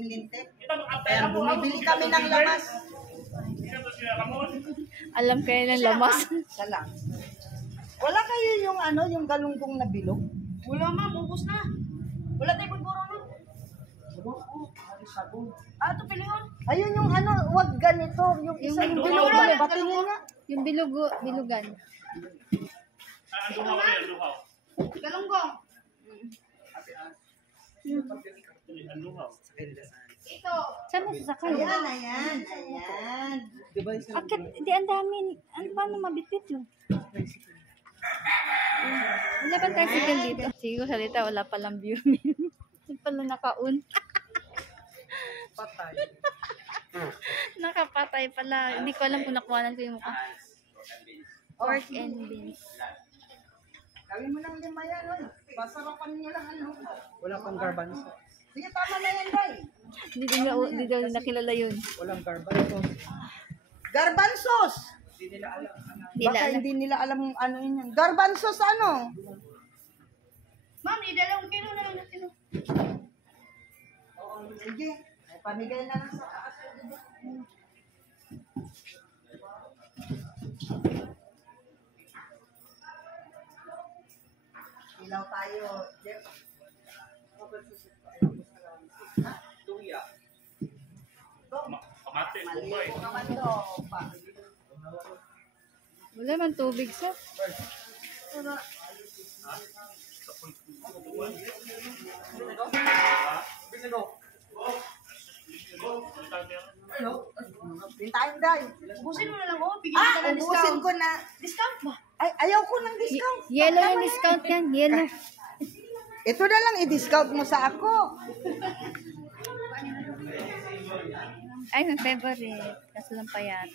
malaking lintik. Kaya bumibili kami ng lamas. Alam kayo ng lamas. Isa lang. Wala kayo yung ano, yung galunggong na bilog? Wala ma'am, ubos na. Wala tayo pagburo na. Ah, ito pilihon. Ayun yung ano, wag ganito. Yung isa yung bilog. Batingin nga. Yung bilugan. Galunggong. Ito. Saan mo sasakay? Ayan. Akit, di ang dami. Ano ba na mabitbit yun? Wala ba tricycle dito? Sige ko salita, wala palang view. Hindi pala naka-on. Patay. Nakapatay pala. Hindi ko alam kung nakuhanan ko yung mukha. Pork and beans. Gawin mo ng 5 yan, oy. Pasarapan nyo lang ano. Walang pang garbanzo. Sige, tama na yan, Day. Hindi daw nakilala yun. Walang garbanzo. Garbanzos! Hindi nila alam. Baka hindi nila alam ano yun. Garbanzos ano? Ma'am, 2 kilo na lang natin. Sige. Ay, pamigay na lang sa taas. Ilaw tayo, Jeff. Tuya. Maliit naman to. Wala man tubig sa. Pintayin, Day. Ubusin mo na lang, oh. Bigyan kita ng Ubusin discount. ko na. Discount ba? Ay, ayaw ko ng discount. Yellow yung discount yan. Yellow. Ito na lang i-discount mo sa ako. Ay, my favorite. Kaso lang payat.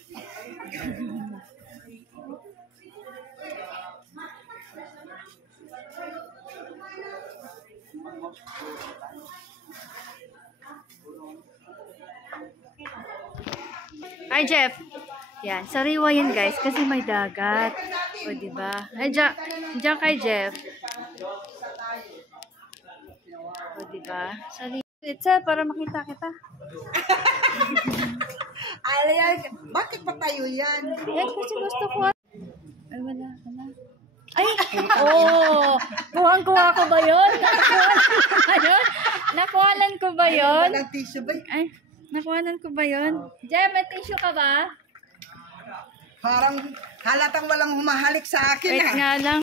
Hi, Jeff. Yan, sariwa yan guys kasi may dagat. O, diba? Ay, diyan kay Jeff. O, diba? Sariwa. Itza, para makita kita. Ay, bakit pa tayo yan? Yan kasi gusto ko. Ay, wala. Ay! Oh! Kuhang-kuha ko ba yun? Nakuhanan ko ba yun? Walang tissue ba? Ay, nakuhanan ko ba yun? Jem, may tissue ka ba? Parang halatang walang humahalik sa akin. Wait nga lang.